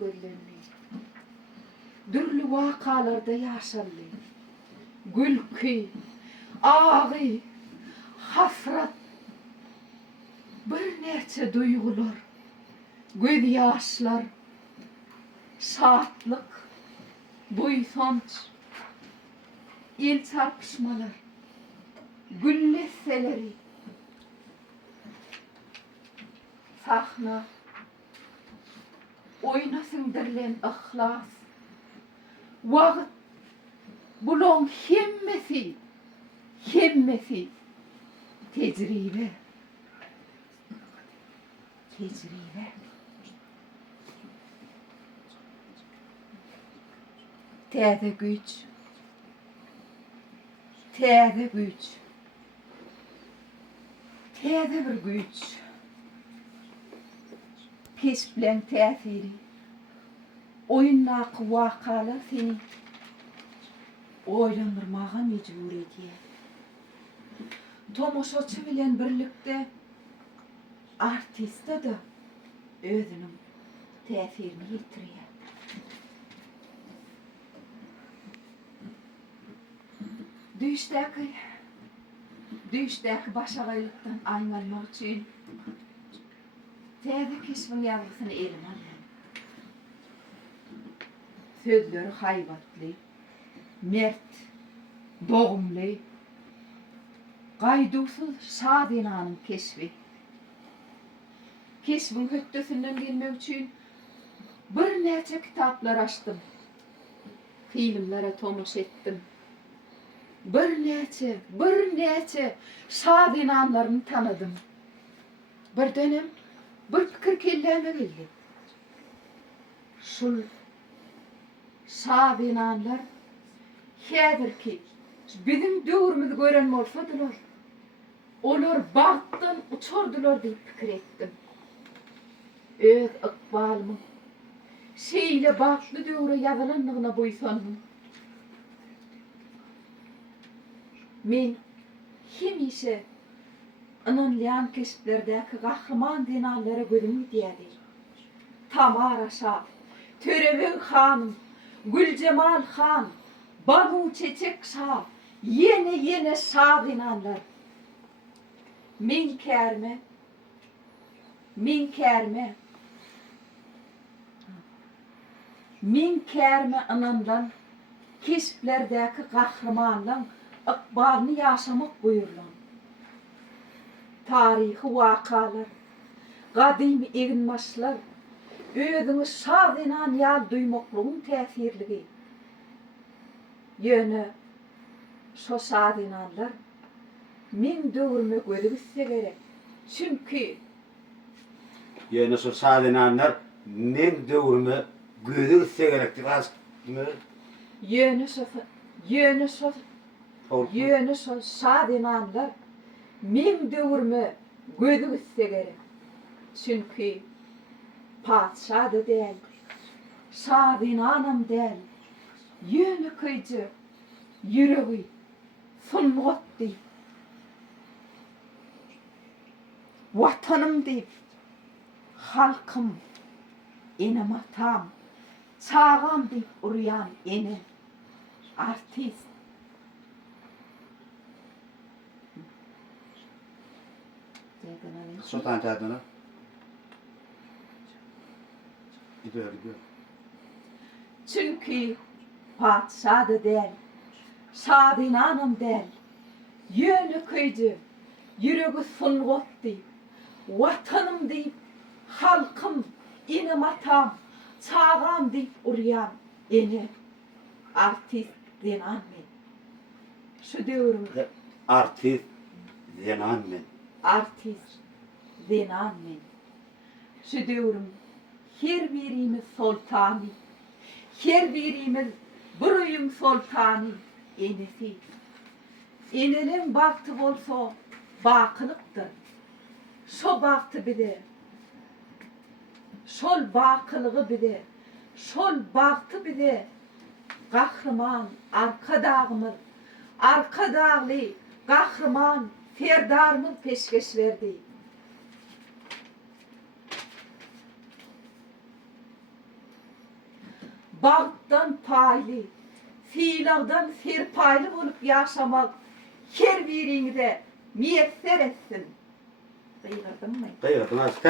gözlenli. Dürlü vakalarda yaşanlı. Gülkü, ağrı, hasrat, bir neçe duygular, göz yaşlar, şaatlık, buysonç, il çarpışmalar, gülleseleri, sahna, oynasın dirilen ihlas, vaqt, bulon hemmesi, tecrübe. Täze güç, täze bir güç. Pes bilen täsiri, oyunlaky wakalar seni oylandırmaga mecbur edýär. Tomoşaçy bilen birlikde artiste de özünün täsirini yitirýär. Düşdäki başagaýlykdan aýnalmak üçin täze kesbiň ýaglysyny elim alýar. Sözleri haybatly, mert, dogumly, gaýdusuz şadynanyň kesbi. Kesbiň höttesinden gelmek üçin bir näçe kitaplar açdym. Filmlere tomuş etdim. Bir näçe şadynanlaryny tanıdım. Bir dönem bir pikir kelläme geldi. Şul şadynanlar häzirki bizim döwrümizde gören bolsadylar, olar bagtdan uçardylar diýip pikir etdim. Öz ykbalymyň şeýle bagtly döwre ýazylanlygyna boýsandym. Men hemişe ananlayan kesplerdäki gahrman denallara gözüm ýetýärdi. Tamara Şah, Törebek hanım, Gülcemal han, Banu Çeçek Şah, yene şadynanlar. Min kärme anandan kesplerdäki gahrmanlaryň ykbalyny ýaşamak buyurlan. Tarihi wakalar, gadymy eginmaşlar, özüňi şadynan ýal duýmaklygyň täsirligi. Ýöne şo şadynanlar min döwrüme göre gitse gerek. Çünki ýöne şo şadynanlar min döwrüme göre gitse gerek diýipmi? Ýöne şo şadynanlar min döwrüme göze gitse gerek. Çünki padşa da däl, şadynanam däl, ýöne kyjy, ýüregi sunmat diýip, watanım diýip, halkym, enem atam, çağam diýip urýan ene, artist. Sultan Tadına. Gidiyor. Çünkü padşa da däl, şadynanam däl, ýöne kyjy, ýüregi sungat diýip, watanım diýip, halkym, enem atam, çağam diýip urýan ene, artist denan men. Şu döwrüm Artist denan men. Şu döwrüm her birimiz sultany, her birimiz bir öýüň sultany enesi. Eneniň bagty bolsa bakylykdyr. Şo bagty bile, şol bakylygy bile, şol bagty bile gahrman, arka dagly gahrman Ferdarmyň peşkeş berdi. bağdan paylı, fiilagdan serpaylı olup yaşamak her birinde müyesser etsin. Kıyırdın mı? Kıyırdın az.